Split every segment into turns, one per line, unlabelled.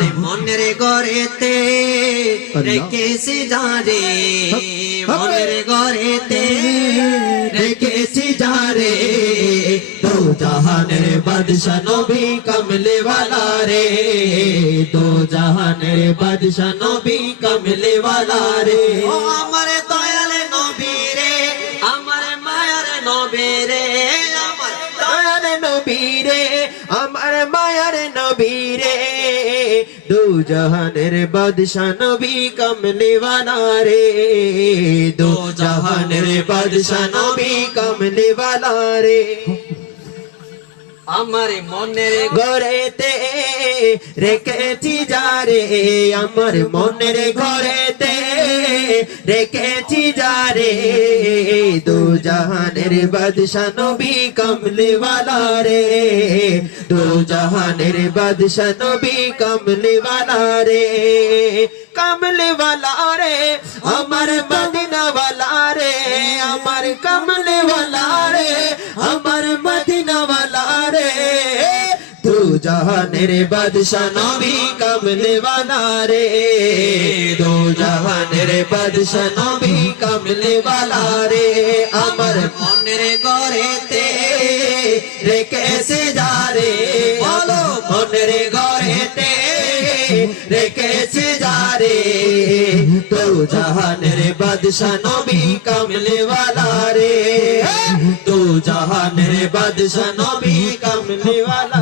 আমার মনের ঘরেতে রেখেছি যারে মনের ঘরেতে রেখেছি যারে দো জাহানের বাদশা নবী কমলে वाला রে দো জাহানের বাদশা নবী কমলে वाला রে ও আমার দয়াল নবী রে আমার মায়ার নবী রে আমার দয়াল নবী রে আমার মায়ার নবী রে দু জাহানের বাদশা নবী কমলিওয়ালা রে দু জাহানের বাদশা নবী কমলিওয়ালা রে আমার মনের ঘরেতে রেখেছি যারে আমার মনের ঘরেতে রেখেছি যারে দু জাহানের বাদশা নবী কমলে वाला রে দু জাহানের বাদশা নবী কমলে वाला রে কমলে वाला রে আমার মদিনা वाला রে আমার কমলে वाला রে আমার মদিনা वाला রে তু জাহানের বাদশা নবী কামলে বানারে। দু জাহানের বাদশা নবী কামলে বালারে আমার মনের গড়েতে রেখেছে যারে বলো মনের গড়েতে রেখেছে যারে তো জাহানের বাদশা নবী কামলে বালারে তো জাহানের বাদশা নবী কামলে বালা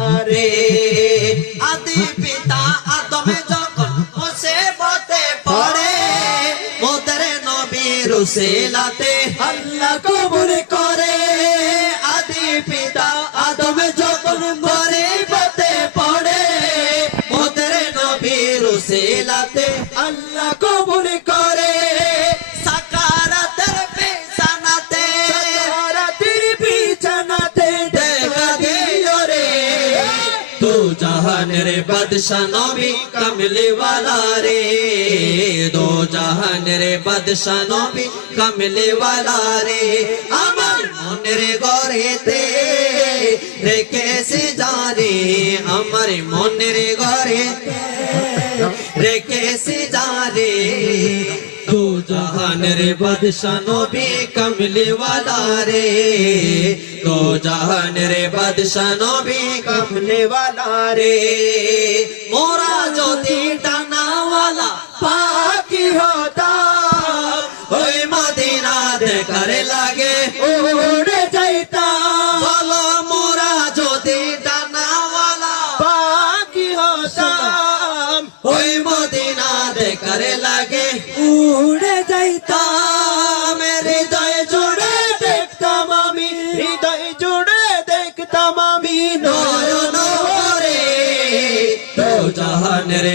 রুসেলাতে আল্লাহ কবুল করে। আদি পিতা আদমে যখন মরে পথে পড়ে, মোদের নবী রুসেলাতে আল্লাহ কবুল করে। جہان رے، بادشاہ نومی کملے والا رے۔ دو جہان رے، بادشاہ نومی کملے والا رے۔ امن من رے گورے تے، رے کیسے جانے؟ امر من رے گورے تے، رے کیسے جانے؟ دو جہان رے، بادشاہ نومی کملے والا رے۔ دو দো জাহানের বাদশা নবী কমলে वाला রে। মোরা যদি ডানাওয়ালা পাখি হতা ওই মদিনা দেখার লাগে উড়ে যাইতাম। বলো, মোরা যদি ডানাওয়ালা পাখি হতাম, ওই মদিনা দেখার লাগে উড়ে যাইতাম।